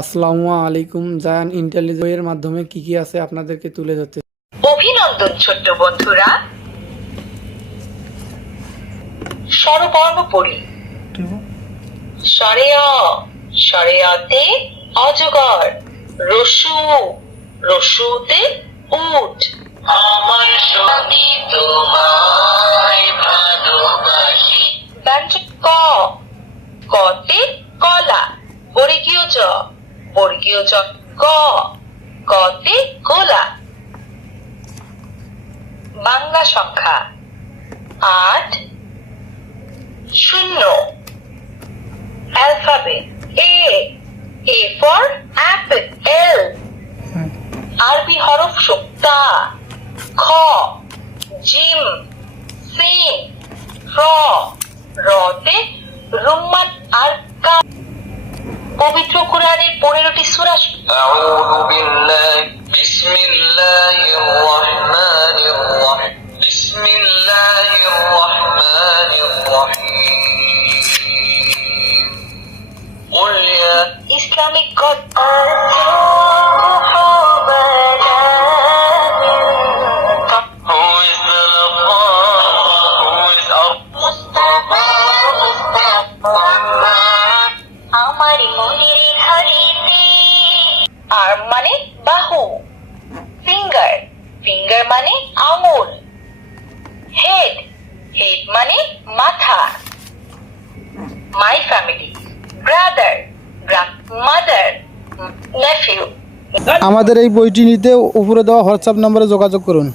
আসসালামু আলাইকুম। জায়ান ইন্টেলিজেন্স এর মাধ্যমে কি কি আছে আপনাদেরকে তুলে ধরতে। অভিনন্দন ছোট্ট বন্ধুরা। স্বরবর্ণ পড়ি। স্বরে অ, স্বরে অতে অজগর। রসু, রসুতে উট। আমার স্বামী তোমায় ভালোবাসি। ব্যঞ্জন ক, কতে কলা। বর্গীয় জ, বর্গীয় জ ক, কতে গোলা। বাংলা সংখ্যা ৮ 0। Alphabet A for apple, L। আরবি হরফ তা, খ, জিম, সিন, র, রতে রুম্মান আর কা। পবিত্র কুরআনের ১৫টি সূরা। আউযু বিল্লাহি বিসমিল্লাহির রহমানির রহিম। বিসমিল্লাহির রহমানির রহিম। কুল ইয়া ইসলামিক গড। আর মানে বাহু। ফিঙ্গার, ফিঙ্গার মানে আঙুল। হেড, হেড মানে মাথা। My family, brother, mother, nephew. আমাদের এই বইটি নিতে উপরে দেওয়া হোয়াটসঅ্যাপ নম্বরে যোগাযোগ করুন।